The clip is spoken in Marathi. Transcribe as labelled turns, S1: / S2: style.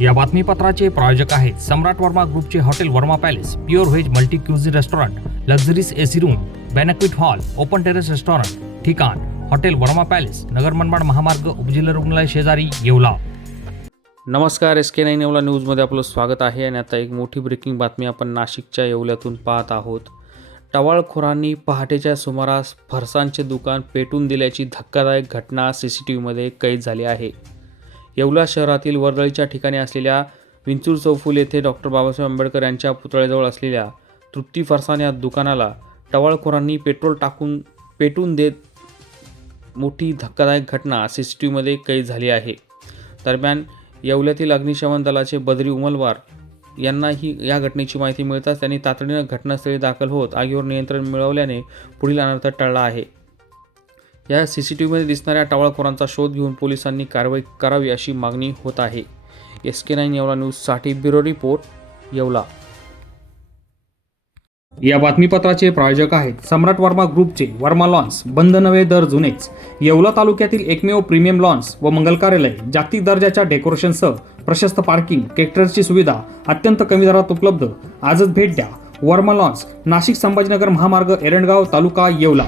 S1: या बातमीपत्राचे प्रायोजक आहेत सम्राट वर्मा ग्रुपचे hotel Varma palace pure veg multi cuisine restaurant luxuries AC room banquet hall open terrace restaurant ठिकाण हॉटेल वर्मा पॅलेस नगर मनमाड महामार्ग उपजिल्हा रुग्णालय शेजारी येवला.
S2: नमस्कार एस के नाईन येवला न्यूजमध्ये आपलं स्वागत आहे आणि आता एक मोठी ब्रेकिंग बातमी आपण नाशिकच्या येवल्यातून पाहत आहोत. टवाळखोरांनी पहाटेच्या सुमारास फरसांचे दुकान पेटून दिल्याची धक्कादायक घटना सी सी टी व्हीमध्ये कैद झाली आहे. येवला शहरातील वर्दळीच्या ठिकाणी असलेल्या विंचूर चौफुल येथे डॉक्टर बाबासाहेब आंबेडकर यांच्या पुतळ्याजवळ असलेल्या तृप्ती फरसान या दुकानाला टवाळखोरांनी पेट्रोल टाकून पेटून देत मोठी धक्कादायक घटना सी सी टी व्हीमध्ये कैद झाली आहे. दरम्यान येवल्यातील अग्निशमन दलाचे बदरी उमलवार यांनाही या घटनेची माहिती मिळताच त्यांनी तातडीनं घटनास्थळी दाखल होत आगीवर नियंत्रण मिळवल्याने पुढील अनर्थ टळला आहे. या सी सी टी व्हीमध्ये दिसणाऱ्या टवाळखोरांचा शोध घेऊन पोलिसांनी कारवाई करावी अशी मागणी होत आहे. एस के नाईन येवला न्यूजसाठी ब्युरो रिपोर्ट येवला.
S1: या बातमीपत्राचे प्रायोजक आहेत सम्राट वर्मा ग्रुपचे वर्मा लॉन्स बंद नवे दर जुनेच. येवला तालुक्यातील एकमेव प्रीमियम लॉन्स व मंगल कार्यालय जागतिक दर्जाच्या डेकोरेशनसह प्रशस्त पार्किंग केक्टर्सची सुविधा अत्यंत कमी दरात उपलब्ध. आजच भेट द्या. वर्मा लॉन्स नाशिक संभाजीनगर महामार्ग एरंडगाव तालुका येवला.